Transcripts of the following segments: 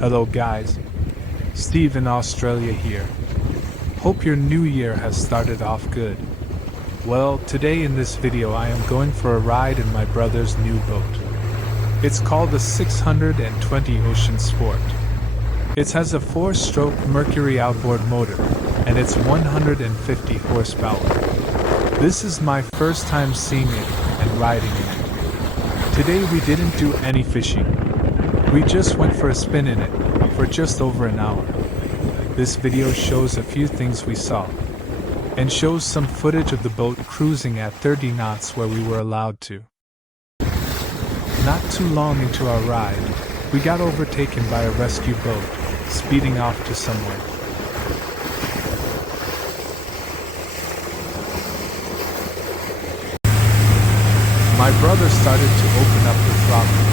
Hello guys, Steve in Australia here. Hope your new year has started off good. Well, today in this video I am going for a ride in my brother's new boat. It's called the 620 Ocean Sport. It has a 4-stroke Mercury outboard motor, and it's 150 horsepower. This is my first time seeing it and riding in it. Today we didn't do any fishing. We just went for a spin in it, for just over an hour. This video shows a few things we saw, and shows some footage of the boat cruising at 30 knots where we were allowed to. Not too long into our ride, we got overtaken by a rescue boat, speeding off to somewhere. My brother started to open up the throttle.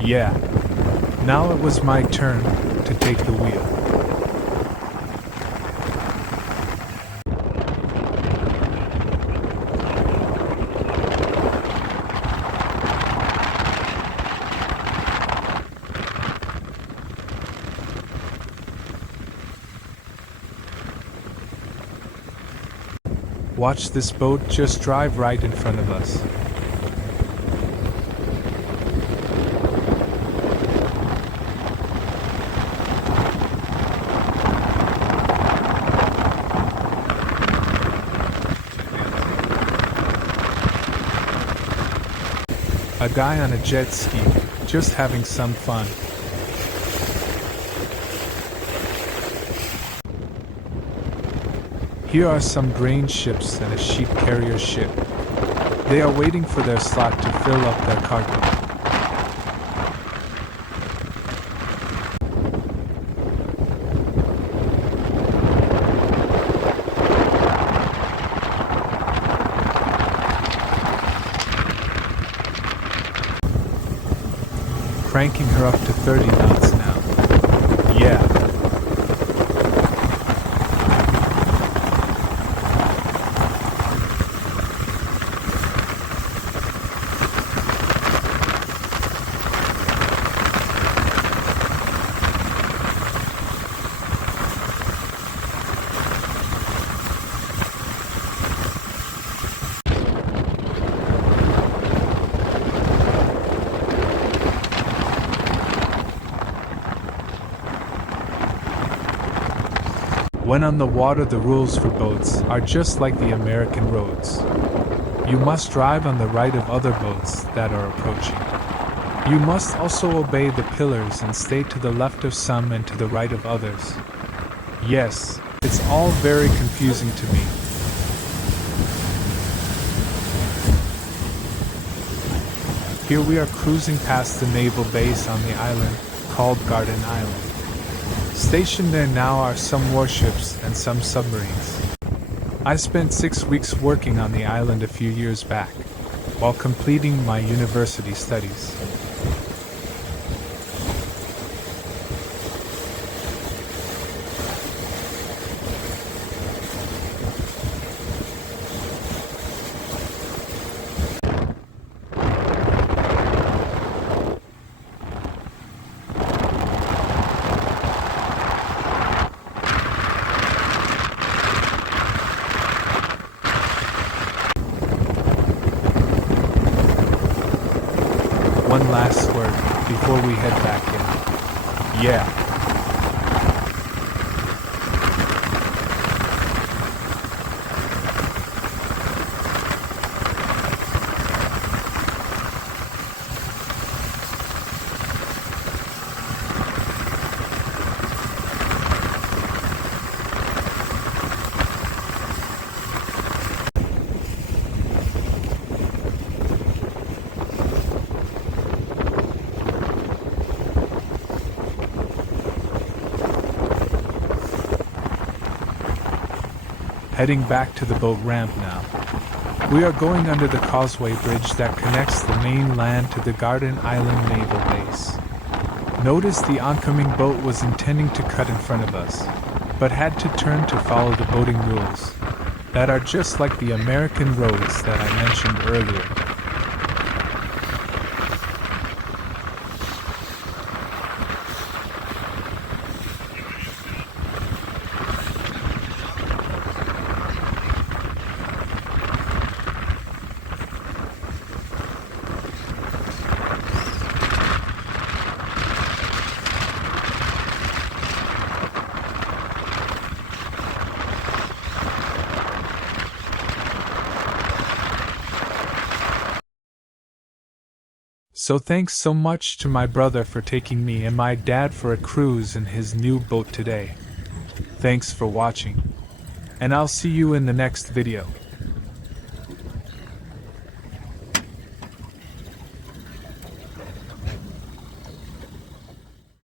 Yeah, now it was my turn to take the wheel. Watch this boat just drive right in front of us. A guy on a jet ski, just having some fun. Here are some grain ships and a sheep carrier ship. They are waiting for their slot to fill up their cargo. Cranking her up to 30 knots now. Yeah. When on the water, the rules for boats are just like the American roads. You must drive on the right of other boats that are approaching. You must also obey the pillars and stay to the left of some and to the right of others. Yes, it's all very confusing to me. Here we are cruising past the naval base on the island, called Garden Island. Stationed there now are some warships and some submarines. I spent 6 weeks working on the island a few years back, while completing my university studies. One last word before we head back in. Yeah. Heading back to the boat ramp now. We are going under the causeway bridge that connects the main land to the Garden Island Naval Base. Notice the oncoming boat was intending to cut in front of us, but had to turn to follow the boating rules. that are just like the American roads that I mentioned earlier. So thanks so much to my brother for taking me and my dad for a cruise in his new boat today. Thanks for watching, and I'll see you in the next video.